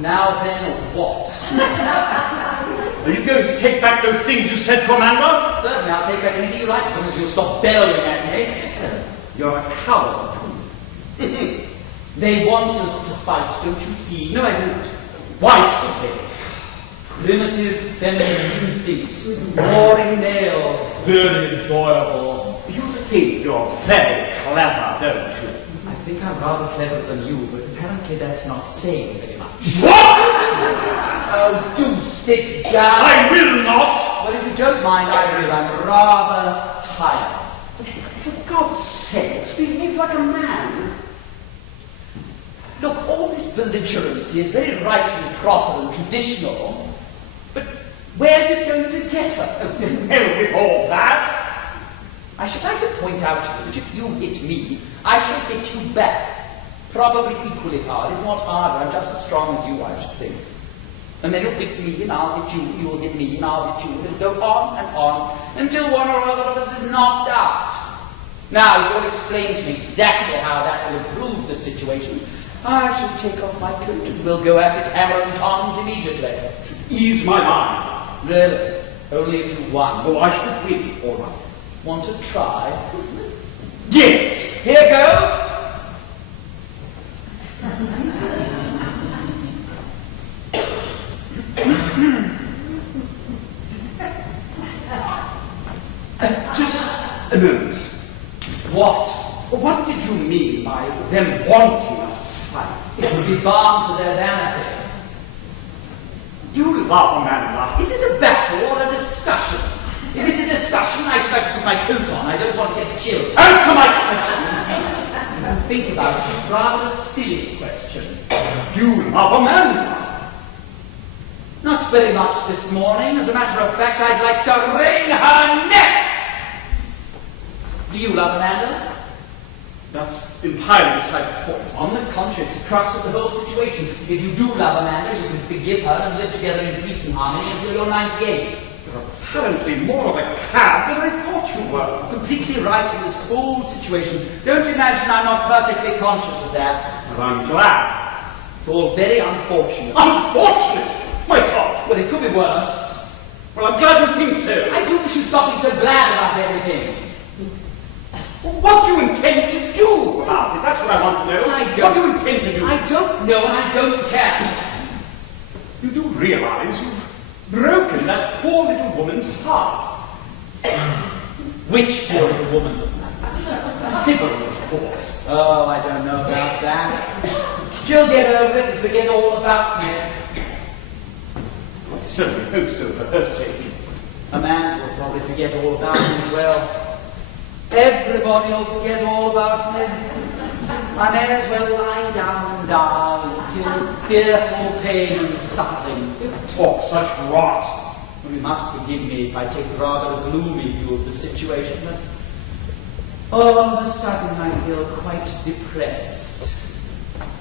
Now then, what? Are you going to take back those things you said, Commander? Certainly, I'll take back anything you like as long as you'll stop bellowing at me. You're a coward, too. They want us to fight, don't you see? No, I don't. Why should they? Primitive feminine instincts, roaring males, very enjoyable. You think you're very clever, don't you? I think I'm rather clever than you, but apparently that's not saying very much. What? Oh, do sit down. I will not. Well, if you don't mind, I will. I'm rather tired. For God's sake, behave like a man. Look, all this belligerency is very right and proper and traditional, but where's it going to get us? Hell with all that. I should like to point out to you that if you hit me, I shall hit you back. Probably equally hard, if not harder. I'm just as strong as you, I should think. And then you'll hit me, and I'll hit you, you'll hit me, and I'll hit you, and it'll go on, until one or other of us is knocked out. Now, if you'll explain to me exactly how that will improve the situation, I shall take off my coat and we'll go at it hammer and tongs immediately. Ease my mind. Really? Only if you won. Oh, I should win, all right. Want to try? Yes. Here goes. Just a moment. What? What did you mean by them wanting us to fight? It would be bound to their vanity. You love Amanda. Is this a battle or a discussion? If it's a discussion, I should like to put my coat on. I don't want to get chilled. Answer my question. Think about it. It's rather a silly question. You love Amanda. Not very much this morning. As a matter of fact, I'd like to wring her neck. Do you love Amanda? That's entirely beside the point. On the contrary, it's the crux of the whole situation. If you do love Amanda, you can forgive her and live together in peace and harmony until you're 98. You're apparently more of a cad than I thought you were. Completely right in this whole situation. Don't imagine I'm not perfectly conscious of that. Well, I'm glad. It's all very unfortunate. Unfortunate? My God. Well, it could be worse. Well, I'm glad you think so. I do wish you'd stop being so glad about everything. What do you intend to do about it? That's what I want to know. I don't. What do you intend to do? I don't know and I don't care. You do realize you've broken that poor little woman's heart. Which poor little woman? Sybil, of course. Oh, I don't know about that. She'll get over it and forget all about me. I certainly hope so for her sake. Amanda will probably forget all about me as well. Everybody will forget all about me. I may as well lie down and die and feel fearful pain and suffering. You talk such rot. Well, you must forgive me if I take rather a gloomy view of the situation, but all of a sudden I feel quite depressed.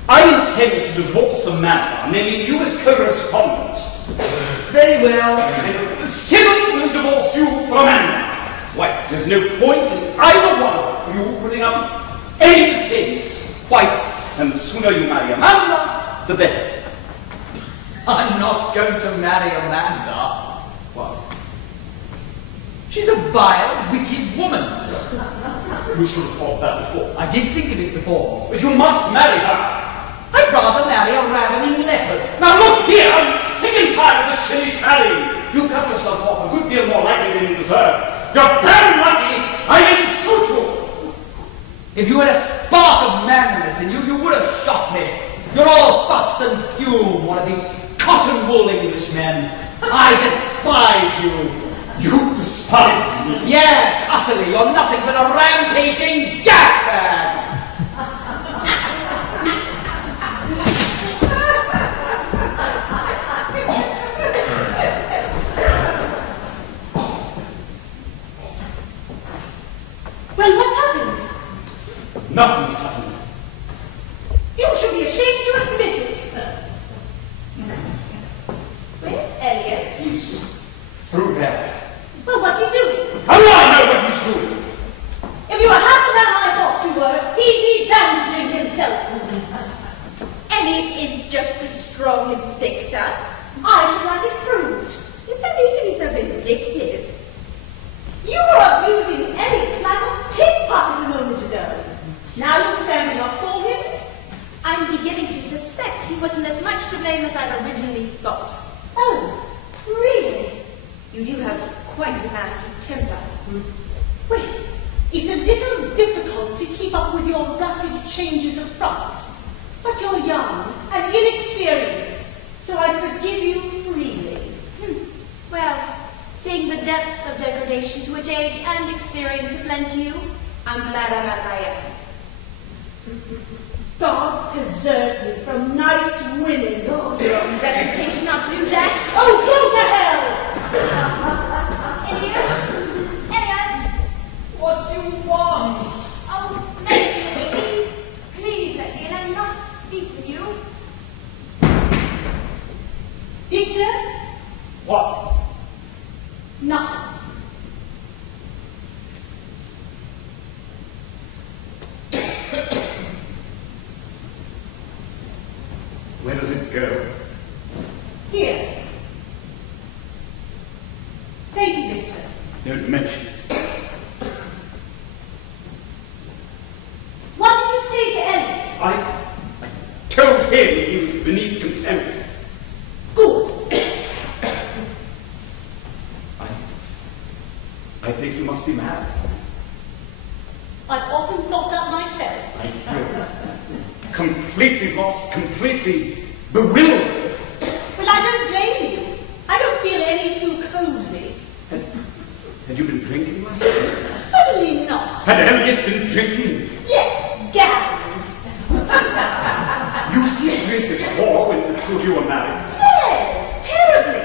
I intend to divorce Amanda, naming you as co-respondent. Very well. And Sybil will divorce you from Amanda. Why, there's no point in either one of you putting up any defense. Quite. And the sooner you marry Amanda, the better. I'm not going to marry Amanda. What? She's a vile, wicked woman. You should have thought that before. I did think of it before. But you must marry her. I'd rather marry a ravening leopard. Now look here, I'm sick and tired of this shilly-tally. You've cut yourself off a good deal more likely than you deserve. You're damn lucky I didn't shoot you! If you had a spark of manliness in you, you would have shot me. You're all fuss and fume, one of these cotton wool Englishmen. I despise you. You despise me? Yes, utterly. You're nothing but a rampaging gas bag. Well, what's happened? Nothing's happened. You should be ashamed to admit it. Where's Elliot? He's through there. Well, what's he doing? How do I know what he's doing? If you were half the man I thought strong as Victor. I should like it proved. There's no need to be so vindictive. You were abusing Elliot like a pickpocket a moment ago. Now you're standing up for him? I'm beginning to suspect he wasn't as much to blame as I'd originally thought. Oh, really? You do have quite a nasty temper. Well, it's a little difficult to keep up with your rapid changes of front. But you're young and inexperienced, so I forgive you freely. Well, seeing the depths of degradation to which age and experience have lent you, I'm glad I'm as I am. God preserve me from nice women. Oh, your own reputation not to do that. Oh, go to hell! Elliot! What do you want? Oh, Leslie, please, Leslie, I must speak with you. Victor? What? Nothing. Where does it go? Here. Thank you, Victor. Don't mention it. What did you say to Elliot? I told him he was beneath contempt. Good. I think you must be mad. I've often thought that myself. I feel completely lost, completely bewildered. Well, I don't blame you. I don't feel any too cozy. Had you been drinking last night? Certainly not. Had Elliot been drinking? Yes, gallons. You still drink before when the two of you were married? Yes, terribly.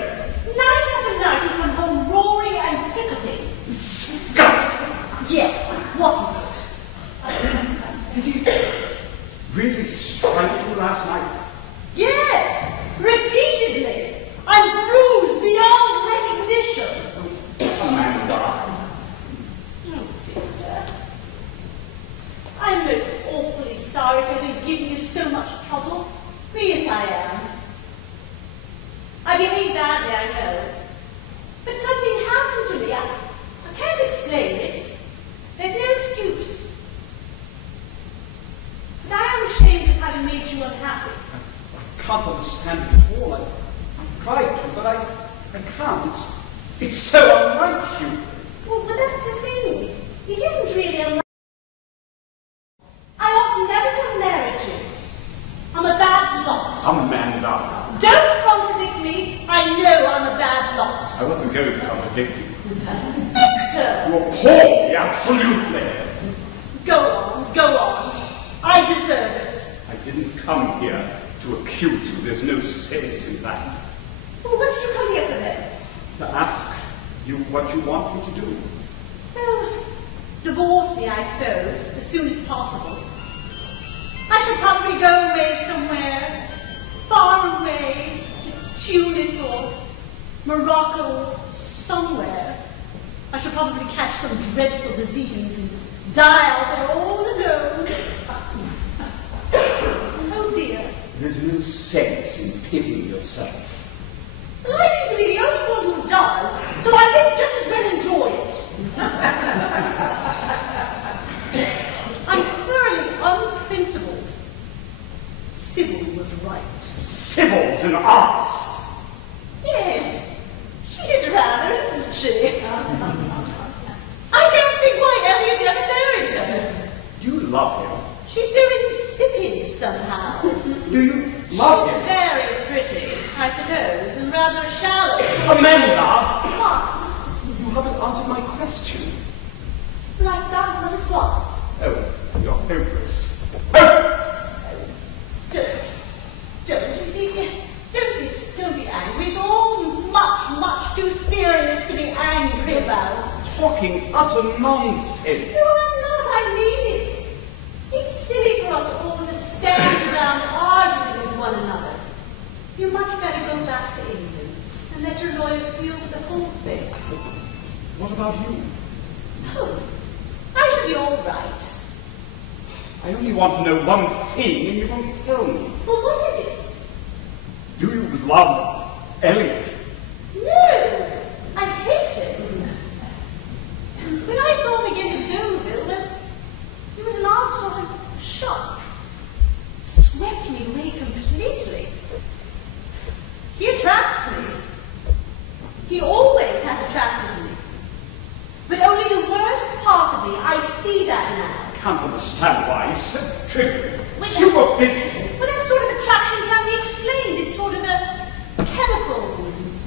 Night after night he come home roaring and hiccuping. Disgusting! Yes, wasn't it? Did he really strike you last night? Yes, repeatedly. I'm bruised beyond recognition. Amanda. Oh, Victor. I'm most awfully sorry to have given you so much trouble. Really, I am. I behaved badly, I know. But something happened to me. I can't explain it. There's no excuse. But I am ashamed of having made you unhappy. I can't understand it at all. I've tried to, but I can't. It's so unlike you. Well, but that's the thing. It isn't really unlike. I ought never to have married you. I'm a bad lot. Amanda. Don't contradict me. I know I'm a bad lot. I wasn't going to contradict you. Victor! You appall me, absolutely. Go on, go on. I deserve it. I didn't come here to accuse you. There's no sense in that. Well, what did you come here for then? To ask you what you want me to do. Oh, divorce me, I suppose, as soon as possible. I shall probably go away somewhere, far away, to Tunis or Morocco, somewhere. I shall probably catch some dreadful disease and die out there all alone. Oh dear. There's no sense in pitying yourself. Well, I seem to be the only one who does, so I may just as well enjoy it. I'm thoroughly unprincipled. Sybil was right. Sybil's an arse. Yes, she is rather, isn't she? I don't think why Elliot ever married her. You love him. She's so insipid somehow. Do you love him? Very pretty, I suppose, and rather shallow. Amanda! What? You haven't answered my question. Well, I found what it was. Oh, you're hopeless. Hopeless! Don't be angry. It's all much too serious to be angry about. Talking utter nonsense. No, I'm not. I mean it. It's silly for us all to stand around arguing with one another. You much better go back to England and let your lawyers deal with the whole thing. What about you? Oh, I shall be all right. I only want to know one thing and you won't tell me. Well, what is it? love Elliot? No! I hate him. When I saw him again in Deauville, there was an odd sort of shock. Swept me away completely. He attracts me. He always has attracted me. But only the worst part of me, I see that now. I can't understand why. It's so trivial, superficial. Well, that sort of attraction can be explained. It's sort of a chemical,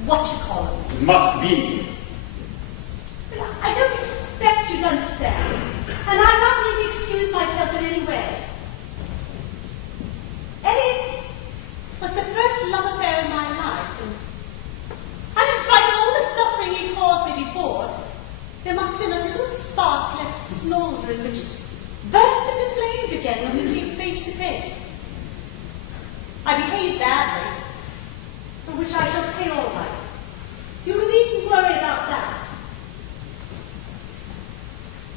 what-you-call-it. It must be. But I don't expect you to understand. And I'm not going to excuse myself in any way. Elliot was the first love affair in my life. And in spite of all the suffering he caused me before, there must have been a little spark left smouldering which burst into flames again when we came face to face. I behaved badly, for which I shall pay all right. You needn't worry about that.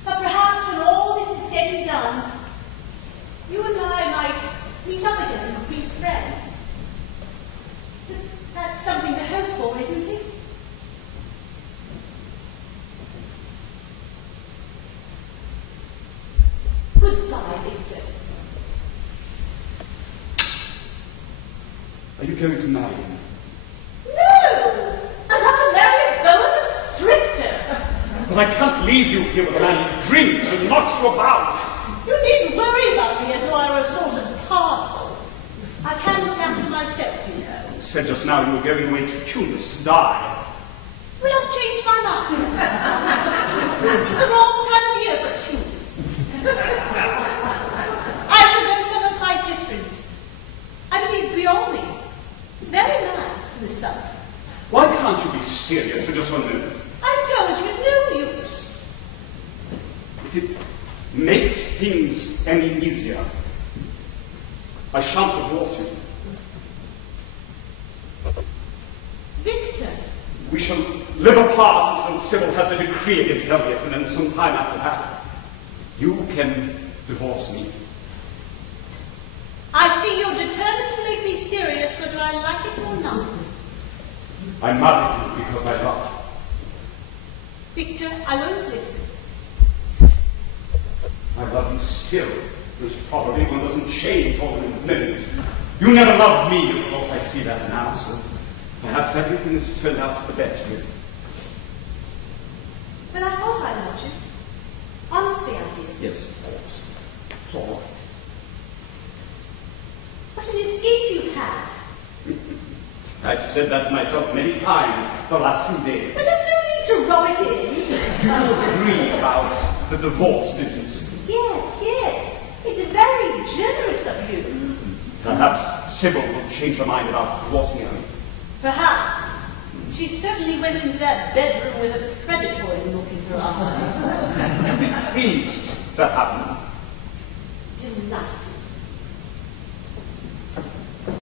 But perhaps when all this is dead and done, you and I might meet up again and be friends. But that's something to hope for, isn't it? Goodbye, Victor. Are you going to marry him? No! I'd rather marry a Bowen stricter. But I can't leave you here with a man who drinks and knocks you about. You needn't worry about me as though I were a sort of castle. I can look after myself, you know. You said just now you were going away to Tunis to die. Well, I've changed my mind. It's the wrong time of year for Tunis. I shall go somewhere quite different. I believe Brioni is very nice in the summer. Why can't you be serious for just 1 minute? I told you it's no use. If it makes things any easier, I shan't divorce you. Victor. We shall live apart until Sybil has a decree against Elliot, and then some time after that, you can divorce me. I see you're determined to make me serious whether I like it or not. I married you because I love you. Victor, I won't listen. I love you still, which probably one doesn't change all in a minute. You never loved me, of course, I see that now, so perhaps everything has turned out for the best here. But I thought I loved you. Honestly, I did. Yes, of course. It's all right. What an escape you had. I've said that to myself many times the last 2 days. But there's no need to rub it in. You agree about the divorce business? Yes, yes. It's very generous of you. Perhaps Sybil will change her mind about divorcing him. Perhaps. She certainly went into that bedroom with a Repertory look in her eye. You'll be pleased to happen. Delighted.